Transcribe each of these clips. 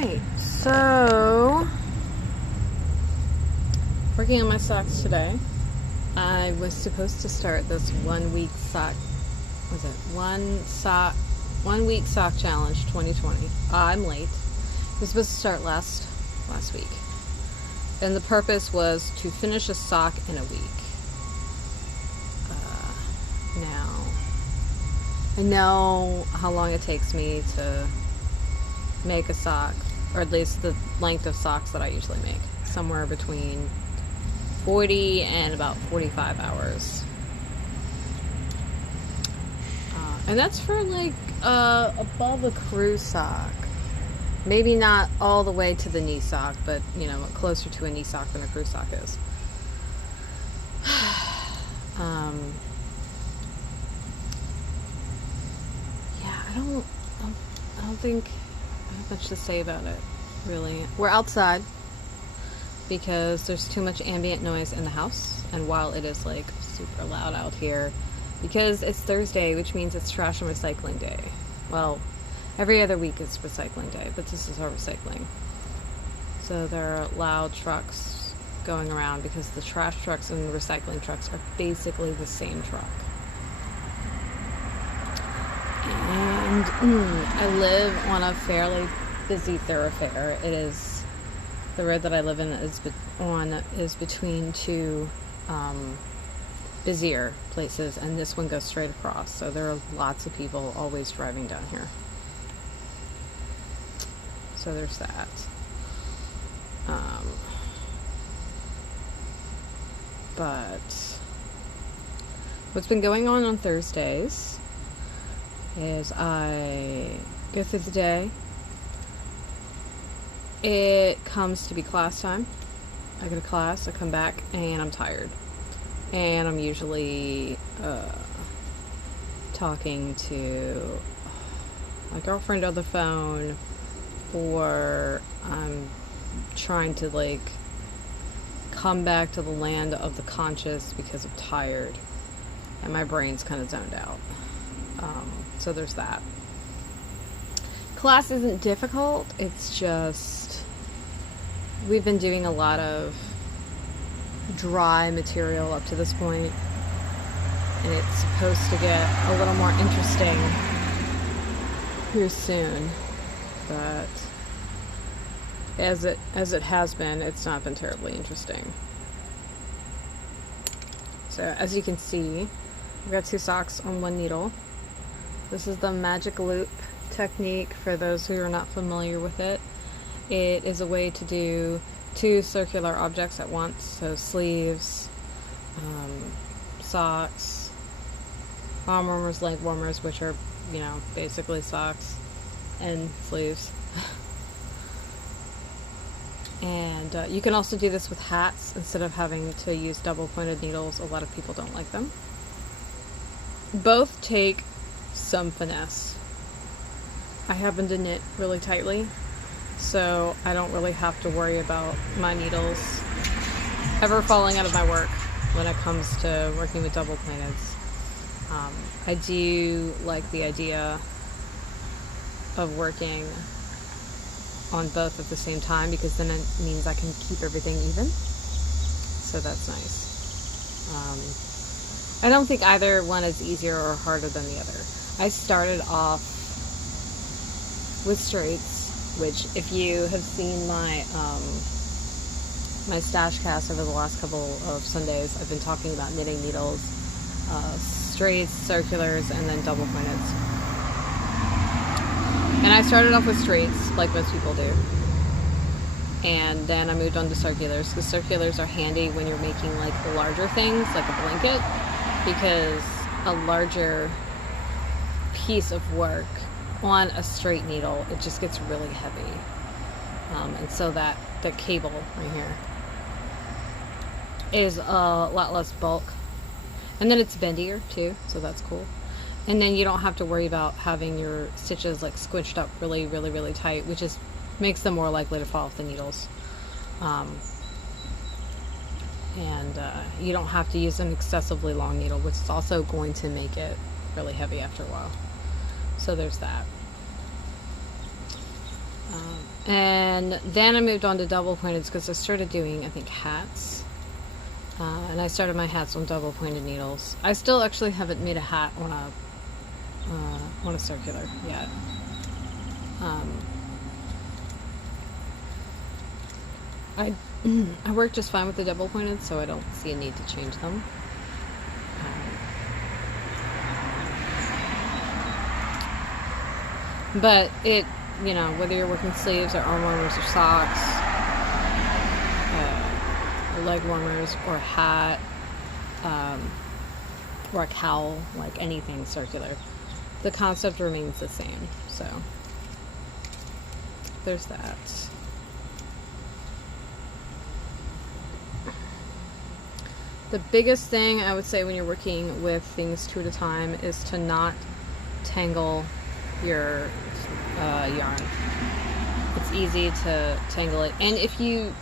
Alright, so working on my socks today. I was supposed to start this 1 week sock, was it 1 week sock challenge 2020. I'm late. It was supposed to start last week. And the purpose was to finish a sock in a week. Now, I know how long it takes me to make a sock, or at least the length of socks that I usually make. Somewhere between 40 and about 45 hours. And that's for like above a crew sock. Maybe not all the way to the knee sock, but you know, closer to a knee sock than a crew sock is. Yeah, I don't think I have much to say about it, really. We're outside because there's too much ambient noise in the house, and while it is like super loud out here, because it's Thursday, which means it's trash and recycling day. Well, every other week is recycling day, but this is our recycling. So there are loud trucks going around because the trash trucks and the recycling trucks are basically the same truck. And I live on a fairly busy thoroughfare. It is, the road that I live in is between two busier places, and this one goes straight across. So there are lots of people always driving down here. So there's that. But what's been going on Thursdays is I go through the day. It comes to be class time. I go to class, I come back, and I'm tired. And I'm usually talking to my girlfriend on the phone, or I'm trying to like come back to the land of the conscious because I'm tired and my brain's kind of zoned out. So there's that. Class isn't difficult, it's just we've been doing a lot of dry material up to this point, and it's supposed to get a little more interesting here soon, but as it has been, it's not been terribly interesting. So as you can see, I've got 2 socks on 1 needle. This is the magic loop technique for those who are not familiar with it. It is a way to do 2 circular objects at once, so sleeves, socks, arm warmers, leg warmers, which are, you know, basically socks and sleeves. And you can also do this with hats instead of having to use double pointed needles. A lot of people don't like them. Both take some finesse. I happen to knit really tightly, so I don't really have to worry about my needles ever falling out of my work when it comes to working with double pointeds. I do like the idea of working on both at the same time, because then it means I can keep everything even. So that's nice. I don't think either one is easier or harder than the other. I started off with straights, which if you have seen my my stash cast over the last couple of Sundays, I've been talking about knitting needles, straights, circulars, and then double pointeds. And I started off with straights, like most people do. And then I moved on to circulars, because circulars are handy when you're making like the larger things, like a blanket, because a larger piece of work on a straight needle, it just gets really heavy. And so that the cable right here is a lot less bulk. And then it's bendier too, so that's cool. And then you don't have to worry about having your stitches like squished up really, really, really tight, which just makes them more likely to fall off the needles. And you don't have to use an excessively long needle, which is also going to make it really heavy after a while. So there's that. And then I moved on to double pointed because I started doing, I think, hats. And I started my hats on double pointed needles. I still actually haven't made a hat on a circular yet. I work just fine with the double pointed, so I don't see a need to change them. But it, you know, whether you're working sleeves or arm warmers or socks, or leg warmers or a hat, or a cowl, like anything circular, the concept remains the same. So there's that. The biggest thing I would say when you're working with things 2 at a time is to not tangle your yarn. It's easy to tangle it, and if you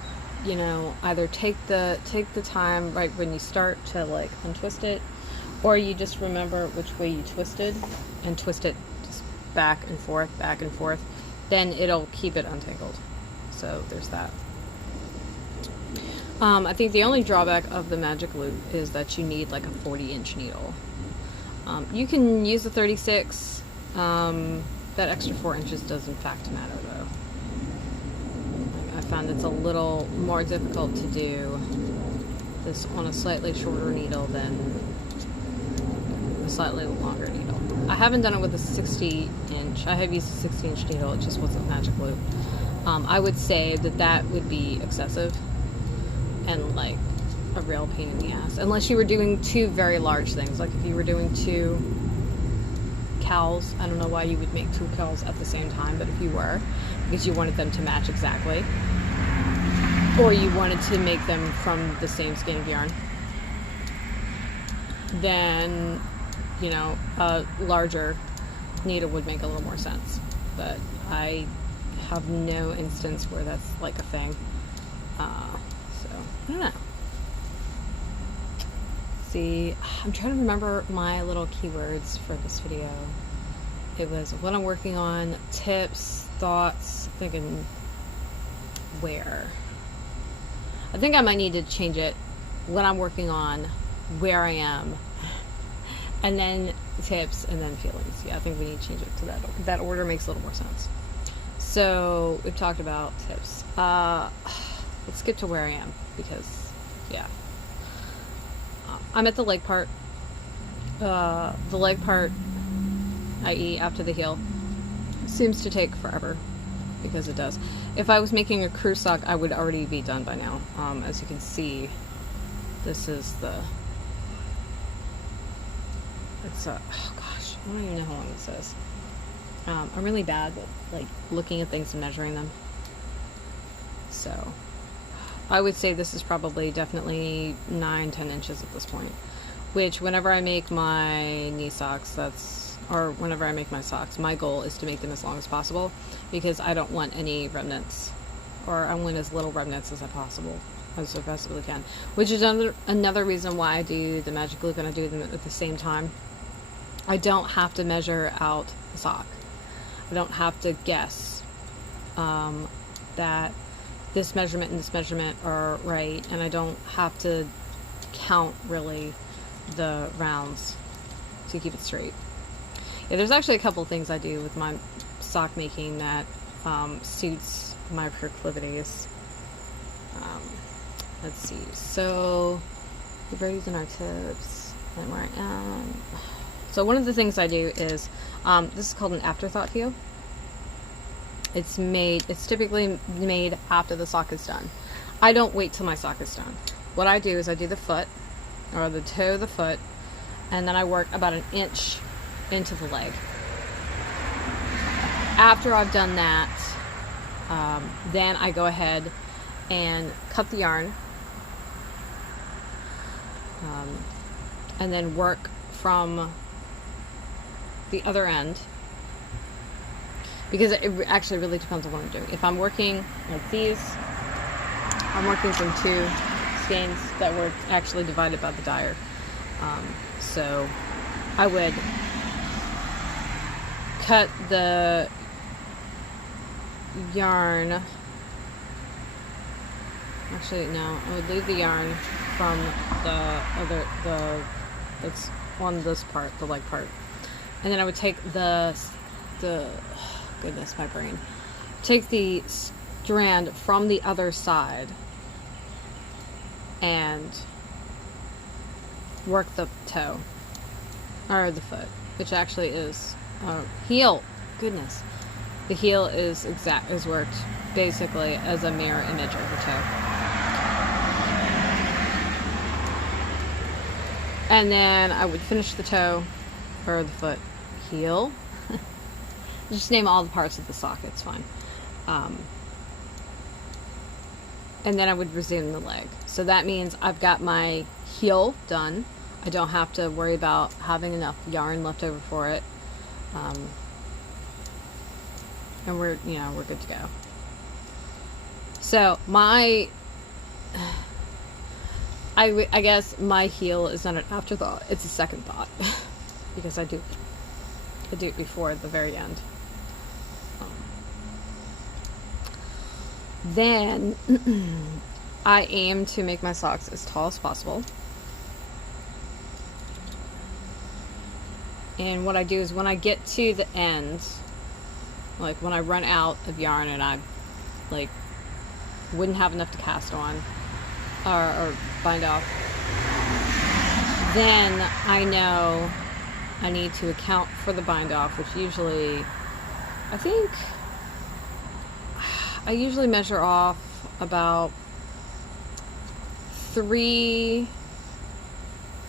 know, either take the time right when you start to like untwist it, or you just remember which way you twisted and twist it just back and forth, then it'll keep it untangled. So there's that. I think the only drawback of the magic loop is that you need like a 40-inch needle. You can use a 36. That extra 4 inches does in fact matter though. I found it's a little more difficult to do this on a slightly shorter needle than a slightly longer needle. I haven't done it with a 60-inch. I have used a 60-inch needle, it just wasn't magic loop. I would say that would be excessive and like a real pain in the ass, unless you were doing 2 very large things. Like if you were doing 2 cowls, I don't know why you would make 2 cowls at the same time, but if you were, because you wanted them to match exactly, or you wanted to make them from the same skein of yarn, then, you know, a larger needle would make a little more sense. But I have no instance where that's like a thing. So I don't know. See, I'm trying to remember my little keywords for this video. It was what I'm working on, tips, thoughts, thinking where. I think I might need to change it. What I'm working on, where I am, and then tips, and then feelings. Yeah, I think we need to change it to that. That order makes a little more sense. So we've talked about tips. Let's skip to where I am, because yeah. I'm at the leg part. The leg part, i.e. after the heel, seems to take forever, because it does. If I was making a crew sock, I would already be done by now. As you can see, this is the... It's a... Oh gosh, I don't even know how long this is. I'm really bad at like looking at things and measuring them. So I would say this is probably definitely 9-10 inches at this point, which whenever I make my knee socks, or whenever I make my socks, my goal is to make them as long as possible, because I don't want any remnants, or I want as little remnants as I possibly can, which is another reason why I do the magic loop and I do them at the same time. I don't have to measure out the sock. I don't have to guess that this measurement and this measurement are right, and I don't have to count really the rounds to keep it straight. Yeah, there's actually a couple things I do with my sock making that suits my proclivities. Let's see, so we've already done our tips and where I am. So one of the things I do is, this is called an afterthought heel. It's typically made after the sock is done. I don't wait till my sock is done. What I do is I do the foot, or the toe of the foot, and then I work about 1 inch into the leg. After I've done that, then I go ahead and cut the yarn, and then work from the other end, because it actually really depends on what I'm doing. If I'm working like these, I'm working from 2 skeins that were actually divided by the dyer. So I would cut the yarn. Actually, no. I would leave the yarn from that's on this part, the leg part. And then I would take goodness, my brain. Take the strand from the other side and work the toe. Or the foot, which actually is heel. Goodness. The heel is worked basically as a mirror image of the toe. And then I would finish the toe or the foot, heel. Just name all the parts of the sock, it's fine. And then I would resume the leg. So that means I've got my heel done. I don't have to worry about having enough yarn left over for it. And we're good to go. So I guess my heel is not an afterthought. It's a second thought. Because I do it before the very end. Then I aim to make my socks as tall as possible. And what I do is when I get to the end, like when I run out of yarn and I like wouldn't have enough to cast on or bind off, then I know I need to account for the bind off, which usually I usually measure off about three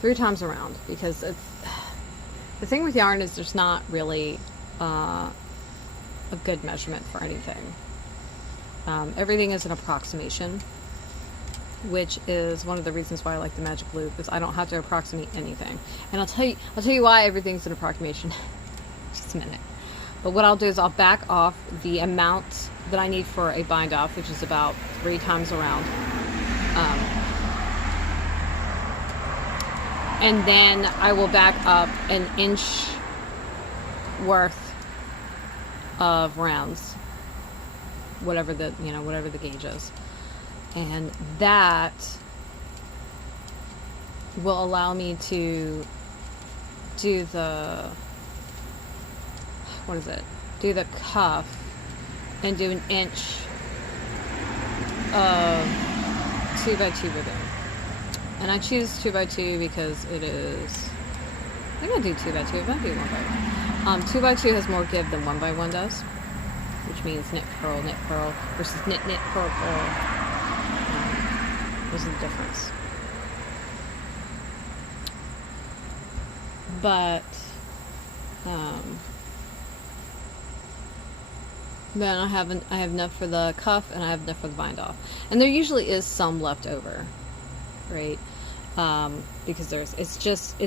times around, because it's the thing with yarn is there's not really a good measurement for anything. Everything is an approximation, which is one of the reasons why I like the magic loop, is I don't have to approximate anything. And I'll tell you why everything's an approximation. Just a minute. But what I'll do is I'll back off the amount that I need for a bind off, which is about 3 times around. And then I will back up an inch worth of rounds, whatever the gauge is. And that will allow me to do the cuff and do an inch of 2x2 ribbon. And I choose 2x2 because it is, I think I'll do 2x2, it might be 1x1. 2x2 has more give than 1x1 does, which means knit, purl versus knit, purl, purl. There's a difference. But then I have enough for the cuff and I have enough for the bind off, and there usually is some left over, right? Because it's just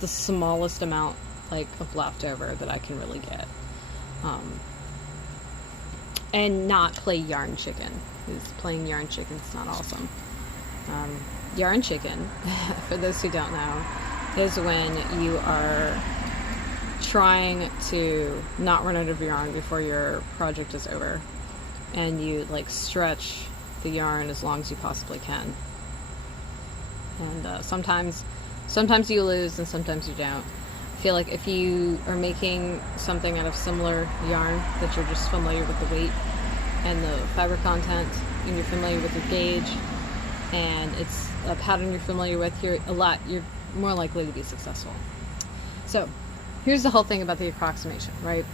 the smallest amount of leftover that I can really get, and not play yarn chicken, because playing yarn chicken is not awesome. Yarn chicken, for those who don't know, is when you are trying to not run out of yarn before your project is over, and you stretch the yarn as long as you possibly can. And sometimes you lose and sometimes you don't. I feel like if you are making something out of similar yarn that you're just familiar with the weight and the fiber content, and you're familiar with your gauge, and it's a pattern you're familiar with, you're more likely to be successful. So here's the whole thing about the approximation, right?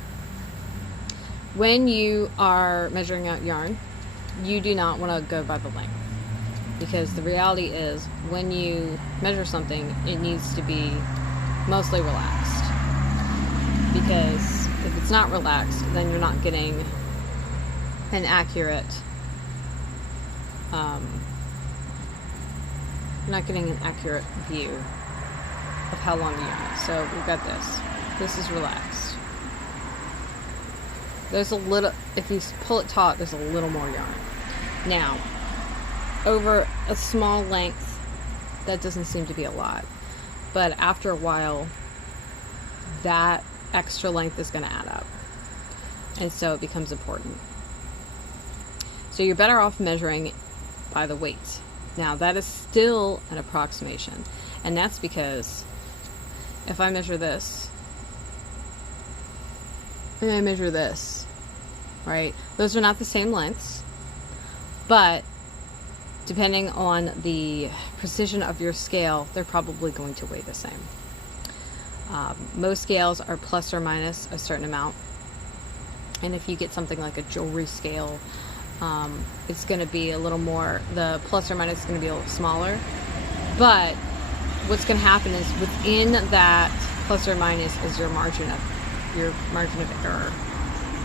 When you are measuring out yarn, you do not want to go by the length, because the reality is when you measure something, it needs to be mostly relaxed, because if it's not relaxed, then you're not getting an accurate view of how long the yarn is. So we've got this is relaxed. There's a little, if you pull it taut, there's a little more yarn. Now, over a small length, that doesn't seem to be a lot, but after a while, that extra length is going to add up, and so it becomes important. So you're better off measuring by the weight. Now that is still an approximation, and that's because if I measure this and I measure this, right, those are not the same lengths, but depending on the precision of your scale, they're probably going to weigh the same. Most scales are plus or minus a certain amount, and if you get something like a jewelry scale, it's going to be a little more, the plus or minus is going to be a little smaller, but what's going to happen is within that plus or minus is your margin of error,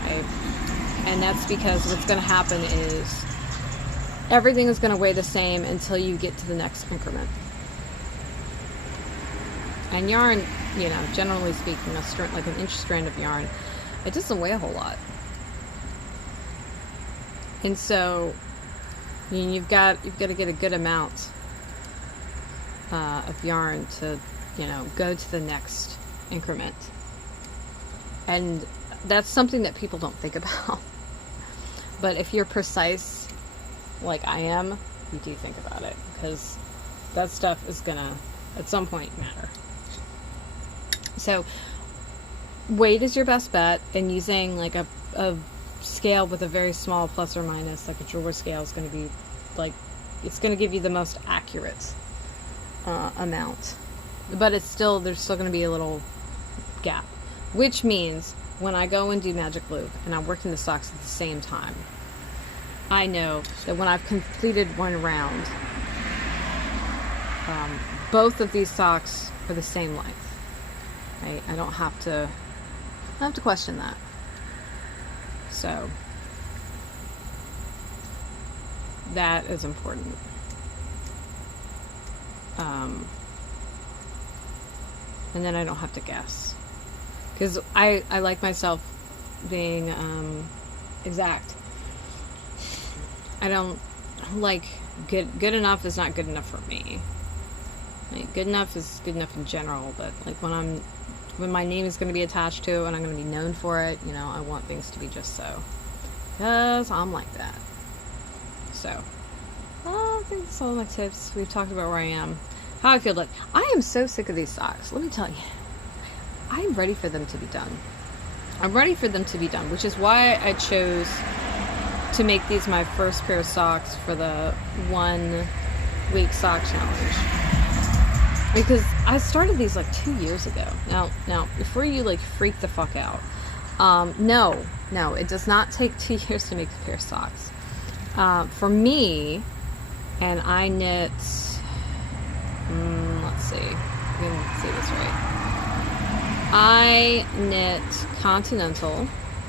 right? And that's because what's going to happen is everything is going to weigh the same until you get to the next increment. And yarn, you know, generally speaking, like an inch strand of yarn, it doesn't weigh a whole lot. And so, I mean, you've got to get a good amount of yarn to, you know, go to the next increment. And that's something that people don't think about. But if you're precise, like I am, you do think about it, because that stuff is gonna, at some point, matter. So, weight is your best bet, and using like a scale with a very small plus or minus, like a jewelry scale, is going to be like, it's going to give you the most accurate amount, but there's still going to be a little gap, which means when I go and do magic loop and I'm working the socks at the same time, I know that when I've completed one round, both of these socks are the same length. Right? I don't have to question that. So that is important. And then I don't have to guess, because I like myself being exact. I don't like good enough is not good enough for me. Like, good enough is good enough in general, but like when my name is going to be attached to it and I'm going to be known for it, you know, I want things to be just so, because I'm like that. So I think that's all my tips. We've talked about where I am, how I feel. Like, I am so sick of these socks. Let me tell you, I'm ready for them to be done. I'm ready for them to be done, which is why I chose to make these my first pair of socks for the 1 week sock challenge. Because I started these like 2 years ago. Now, before you like freak the fuck out, no, it does not take 2 years to make a pair of socks. For me, and I knit, let's see, I can say this right. I knit continental,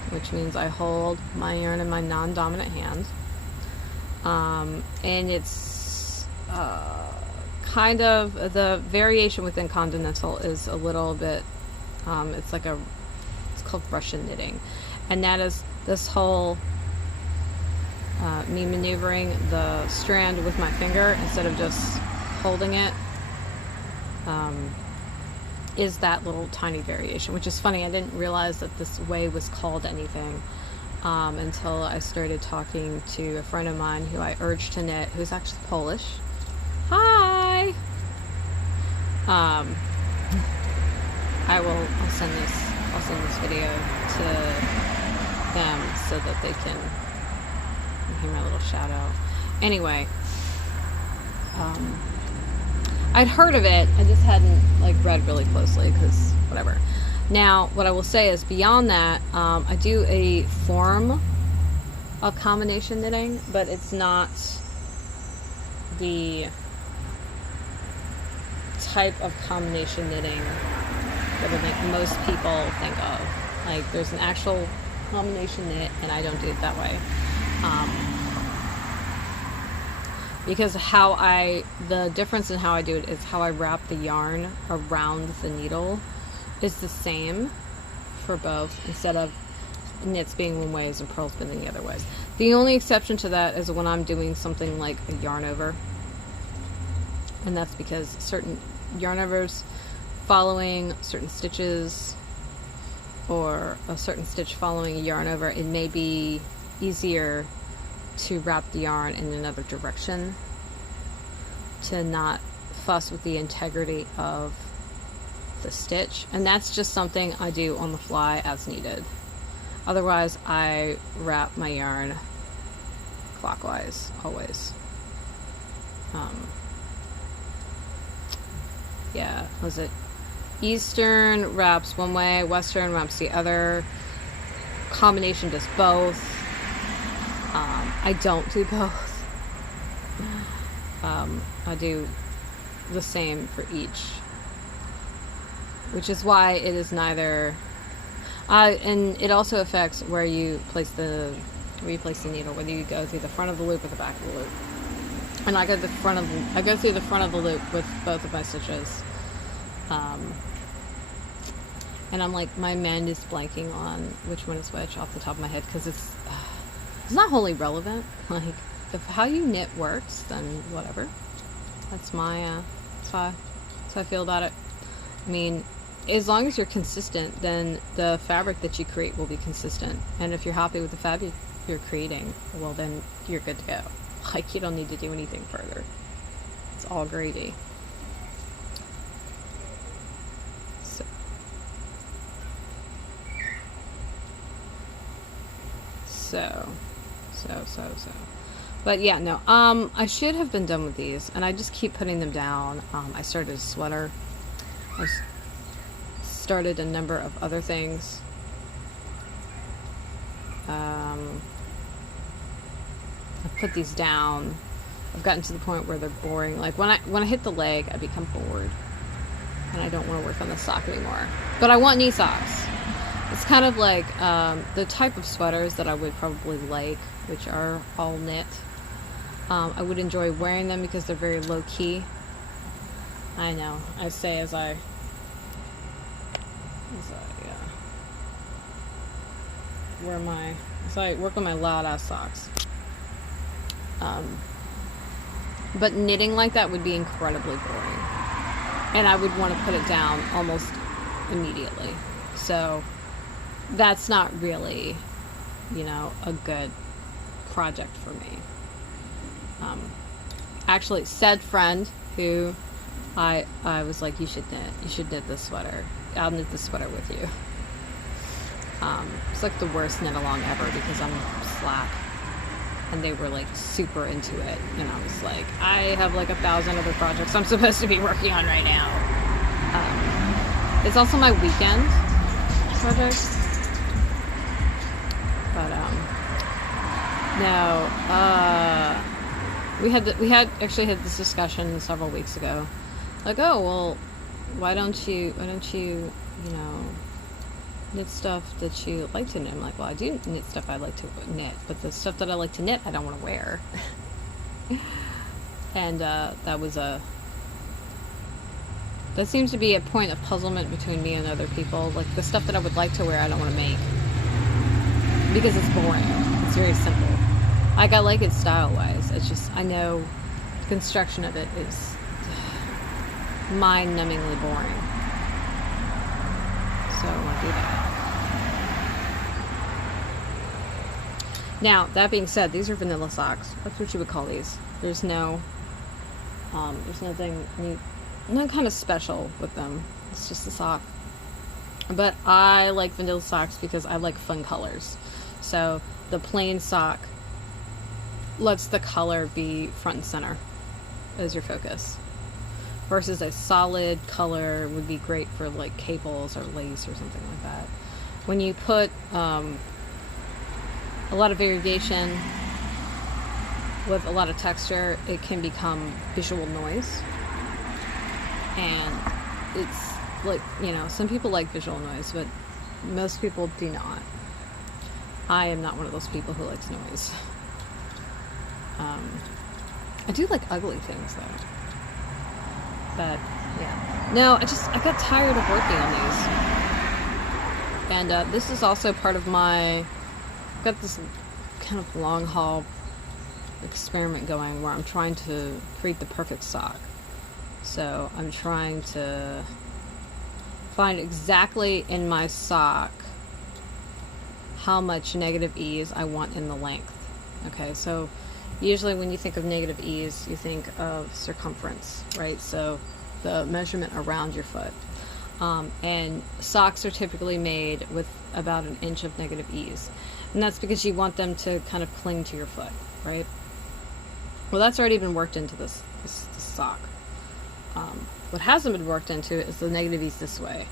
which means I hold my yarn in my non-dominant hand. And it's, kind of, the variation within continental is a little bit, it's called Russian knitting, and that is this whole me maneuvering the strand with my finger instead of just holding it, is that little tiny variation, which is funny. I didn't realize that this way was called anything until I started talking to a friend of mine who I urged to knit, who's actually Polish. Hi. I'll send this video to them so that they can hear my little shout out. Anyway, I'd heard of it, I just hadn't like read really closely, because whatever. Now, what I will say is, beyond that, I do a form of combination knitting, but it's not the type of combination knitting that would make most people think of. Like, there's an actual combination knit, and I don't do it that way. Because the difference in how I do it is how I wrap the yarn around the needle is the same for both, instead of knits being one way and purls being the other ways. The only exception to that is when I'm doing something like a yarn over, and that's because certain yarn overs following certain stitches, or a certain stitch following a yarn over, it may be easier to wrap the yarn in another direction, to not fuss with the integrity of the stitch. And that's just something I do on the fly as needed. Otherwise, I wrap my yarn clockwise, always. Yeah, was it Eastern wraps one way, Western wraps the other. Combination does both. I don't do both. I do the same for each, which is why it is neither. And it also affects where you place the needle, whether you go through the front of the loop or the back of the loop. And I go through the front of the loop with both of my stitches. And I'm like, my mind is blanking on which one is which off the top of my head, because it's not wholly relevant. Like, if how you knit works, then whatever. That's how I feel about it. I mean, as long as you're consistent, then the fabric that you create will be consistent. And if you're happy with the fabric you're creating, well, then you're good to go. Like, you don't need to do anything further. It's all gravy. So. But yeah, no, I should have been done with these, and I just keep putting them down. I started a sweater. I started a number of other things. I put these down. I've gotten to the point where they're boring. Like, when I hit the leg, I become bored, and I don't want to work on the sock anymore. But I want knee socks. It's kind of like the type of sweaters that I would probably like, which are all knit. I would enjoy wearing them because they're very low-key. I know. I say as I work on my loud-ass socks. But knitting like that would be incredibly boring. And I would want to put it down almost immediately. So that's not really, a good project for me. Actually, said friend who I was like, you should knit this sweater. I'll knit this sweater with you. It's like the worst knit along ever because I'm slap. And they were like super into it. And I was like, I have like 1,000 other projects I'm supposed to be working on right now. It's also my weekend project. But no, we had actually had this discussion several weeks ago. Like, oh well, why don't you knit stuff that you like to knit? I'm like, well, I do knit stuff I like to knit, but the stuff that I like to knit, I don't want to wear. And that seems to be a point of puzzlement between me and other people. Like, the stuff that I would like to wear, I don't want to make. Because it's boring. It's very simple. Like, I like it style-wise. It's just, I know the construction of it is mind-numbingly boring. So I want to do that. Now, that being said, these are vanilla socks. That's what you would call these. There's nothing neat, none kind of special with them. It's just a sock. But I like vanilla socks because I like fun colors. So the plain sock lets the color be front and center as your focus. Versus a solid color would be great for like cables or lace or something like that. When you put a lot of variation with a lot of texture, it can become visual noise. And it's like, some people like visual noise, but most people do not. I am not one of those people who likes noise. I do like ugly things though. But yeah, no, I got tired of working on these. And this is also part of I've got this kind of long haul experiment going where I'm trying to create the perfect sock. So I'm trying to find exactly in my sock how much negative ease I want in the length. Okay, so usually when you think of negative ease, you think of circumference, right? So the measurement around your foot. And socks are typically made with about 1 inch of negative ease. And that's because you want them to kind of cling to your foot, right? Well, that's already been worked into this sock. What hasn't been worked into is the negative ease this way.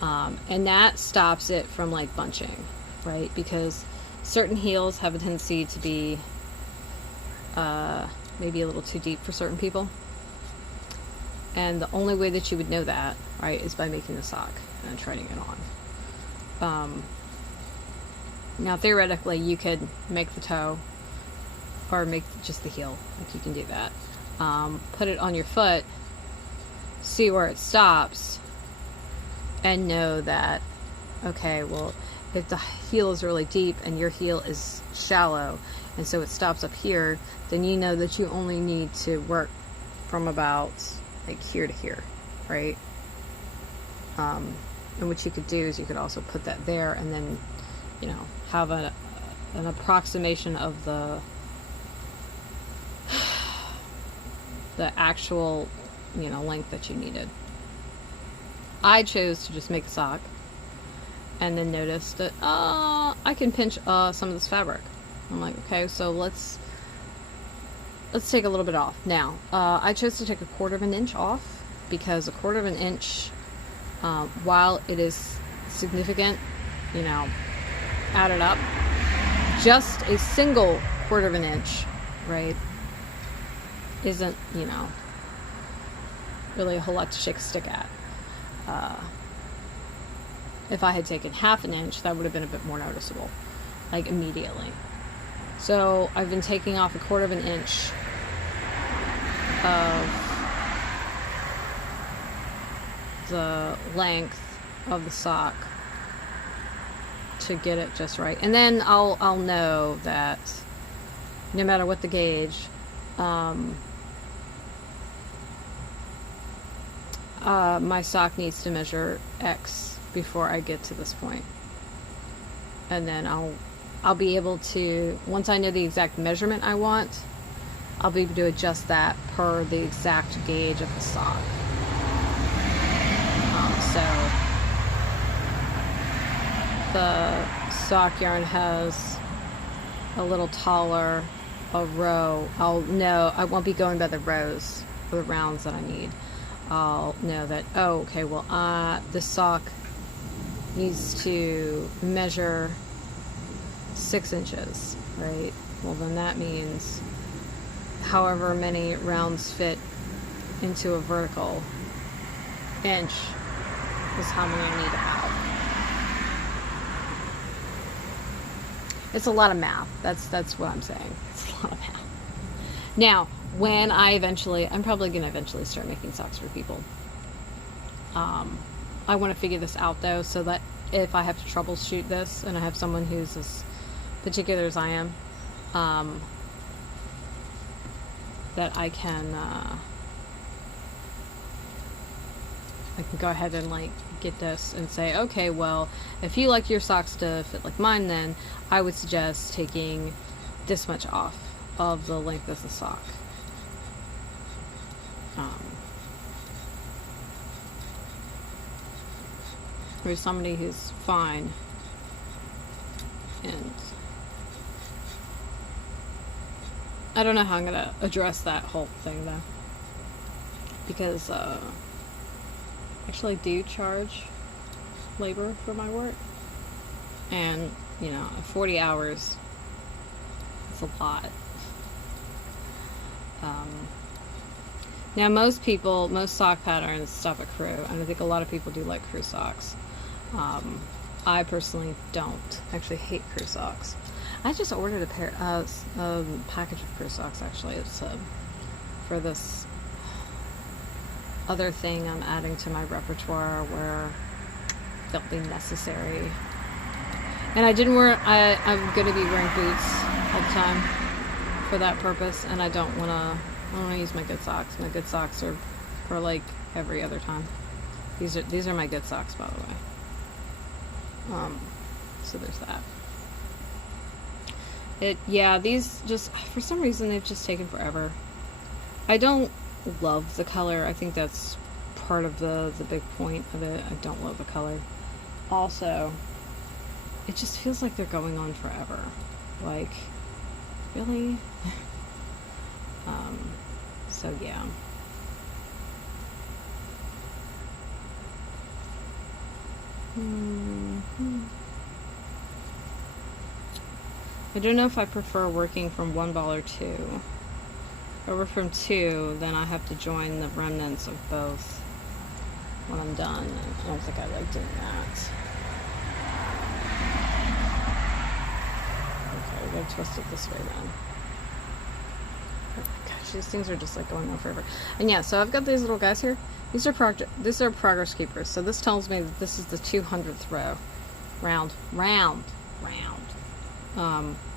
And that stops it from like bunching, right? Because certain heels have a tendency to be maybe a little too deep for certain people. And the only way that you would know that, right, is by making the sock and trying it on. Now, theoretically, you could make the toe or make just the heel. Like, you can do that. Put it on your foot, see where it stops, and know that, okay, well, if the heel is really deep and your heel is shallow, and so it stops up here, then you know that you only need to work from about like here to here, right? And what you could do is you could also put that there, and then, you know, have an approximation of the actual, you know, length that you needed. I chose to just make a sock, and then noticed that I can pinch some of this fabric. I'm like, okay, so let's take a little bit off. Now, I chose to take 1/4 inch off because 1/4 inch, while it is significant, you know, added up, just a single 1/4 inch, right, isn't, you know, really a whole lot to shake a stick at. If I had taken 1/2 inch, that would have been a bit more noticeable, like immediately. So I've been taking off 1/4 inch of the length of the sock to get it just right, and then I'll know that no matter what the gauge, my sock needs to measure X before I get to this point, and then I'll be able to, once I know the exact measurement I want, I'll be able to adjust that per the exact gauge of the sock. So the sock yarn has a little taller a row. I'll know, I won't be going by the rows or the rounds that I need. I'll know that, oh, okay, well, this sock needs to measure 6 inches, right? Well, then that means however many rounds fit into a vertical inch is how many I need to have. It's a lot of math. That's what I'm saying. It's a lot of math. Now, when I'm probably going to eventually start making socks for people. I want to figure this out, though, so that if I have to troubleshoot this and I have someone who's as particular as I am, that I can go ahead and like get this and say, okay, well, if you like your socks to fit like mine, then I would suggest taking this much off of the length of the sock. There's somebody who's fine, and I don't know how I'm gonna address that whole thing though, because actually I do charge labor for my work, and you know, 40 hours, it's a lot. Now most sock patterns stop at crew, and I think a lot of people do like crew socks. I personally don't. I actually hate crew socks. I just ordered a package of crew socks, actually. It's for this other thing I'm adding to my repertoire where they'll be necessary. And I'm going to be wearing boots all the time for that purpose, and I don't want to use my good socks. My good socks are for like every other time. These are my good socks, by the way. So there's that. Yeah, these just, for some reason, they've just taken forever. I don't love the color. I think that's part of the big point of it. I don't love the color. Also, it just feels like they're going on forever. Like, really? So yeah. I don't know if I prefer working from one ball or two. If I work from two, then I have to join the remnants of both when I'm done. I don't think I like doing that. Okay, we gotta twist it this way then. Oh my gosh, these things are just like going on forever. And yeah, so I've got these little guys here. These are progress keepers. So this tells me that this is the 200th row. Round.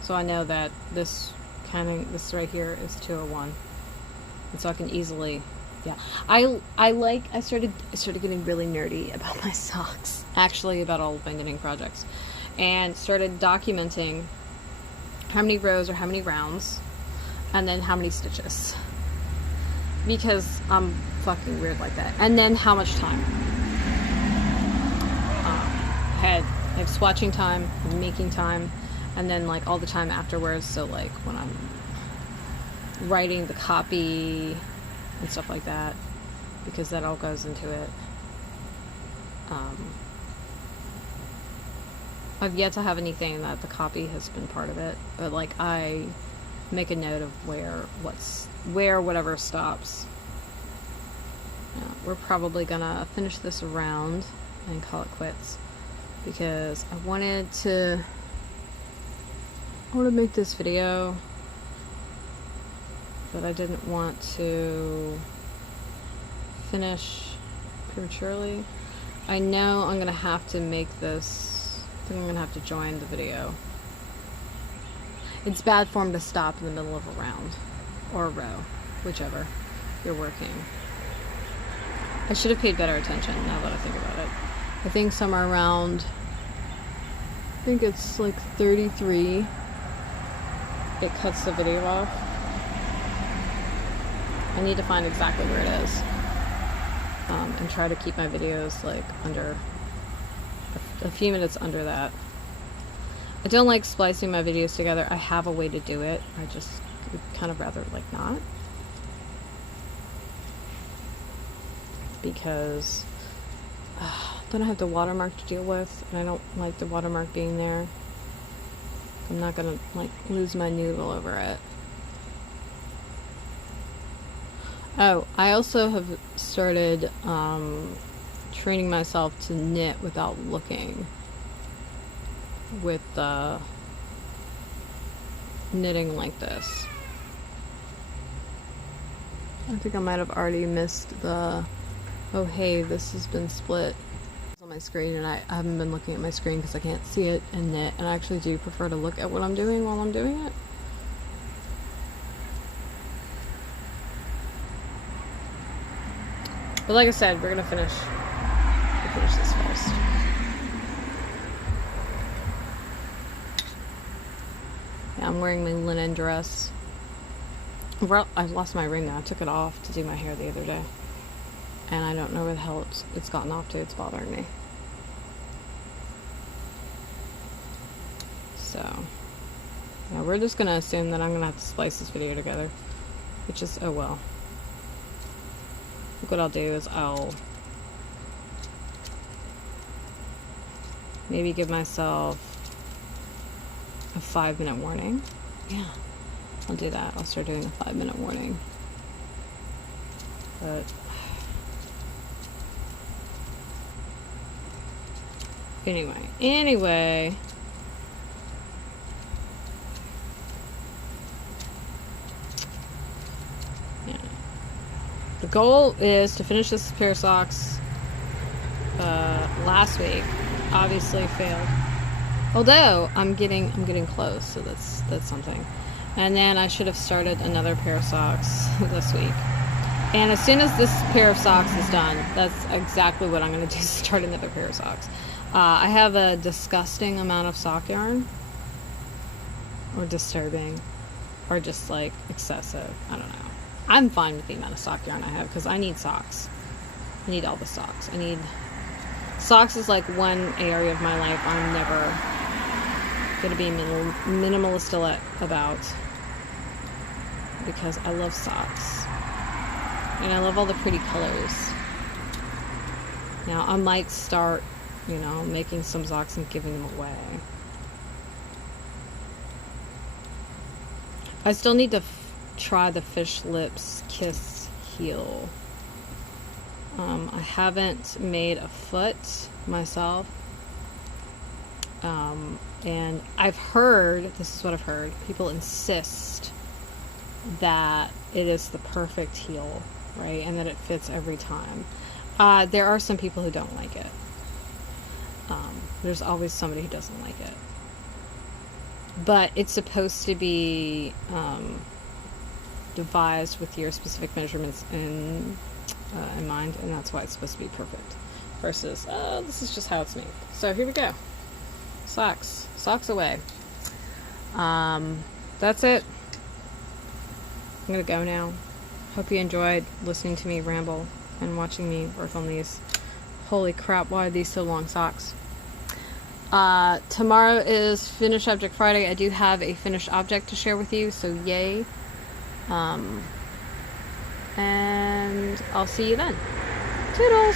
So I know that this right here is 201. And so I can easily, yeah. I started getting really nerdy about my socks. Actually, about all of my knitting projects. And started documenting how many rows or how many rounds, and then how many stitches. Because I'm fucking weird like that. And then how much time. I have swatching time, making time, and then like all the time afterwards. So like when I'm writing the copy and stuff like that, because that all goes into it. I've yet to have anything that the copy has been part of it, but like I make a note of where whatever stops. Yeah, we're probably gonna finish this round and call it quits, because I want to make this video, but I didn't want to finish prematurely. I know I'm gonna have to make this. I think I'm gonna have to join the video. It's bad form to stop in the middle of a round or a row, whichever you're working. I should have paid better attention now that I think about it. I think somewhere around, I think it's like 33, it cuts the video off. I need to find exactly where it is, and try to keep my videos like under a few minutes under that. I don't like splicing my videos together. I have a way to do it. I just would kind of rather like not, because then I have the watermark to deal with, and I don't like the watermark being there. I'm not gonna like lose my noodle over it. Oh, I also have started training myself to knit without looking, with knitting like this. I think I might have already missed the, oh hey, this has been split on my screen, and I haven't been looking at my screen because I can't see it and knit, and I actually do prefer to look at what I'm doing while I'm doing it. But like I said, we're gonna finish this first. Yeah, I'm wearing my linen dress. Well, I've lost my ring now. I took it off to do my hair the other day, and I don't know where the hell it's gotten off to. It's bothering me. So, yeah, we're just gonna assume that I'm gonna have to splice this video together, which is, oh well. What I'll do is I'll maybe give myself a 5-minute warning. Yeah, I'll do that. I'll start doing a 5-minute warning. But anyway. Yeah. The goal is to finish this pair of socks. Last week obviously failed. Although I'm getting close, so that's something. And then I should have started another pair of socks this week. And as soon as this pair of socks is done, that's exactly what I'm going to do, start another pair of socks. I have a disgusting amount of sock yarn. or disturbing or just like excessive. I don't know. I'm fine with the amount of sock yarn I have because I need socks. I need all the socks. Socks is like one area of my life I'm never gonna be minimalist about, because I love socks and I love all the pretty colors. Now I might start, making some socks and giving them away. I still need to try the Fish Lips Kiss heel. I haven't made a foot myself. And I've heard, this is what I've heard, people insist that it is the perfect heel, right? And that it fits every time. There are some people who don't like it. There's always somebody who doesn't like it. But it's supposed to be devised with your specific measurements in mind, and that's why it's supposed to be perfect. Versus, this is just how it's made. So here we go. Socks away. That's it. I'm gonna go now. Hope you enjoyed listening to me ramble and watching me work on these. Holy crap, why are these so long socks? Tomorrow is Finished Object Friday. I do have a finished object to share with you, so yay. And I'll see you then. Toodles!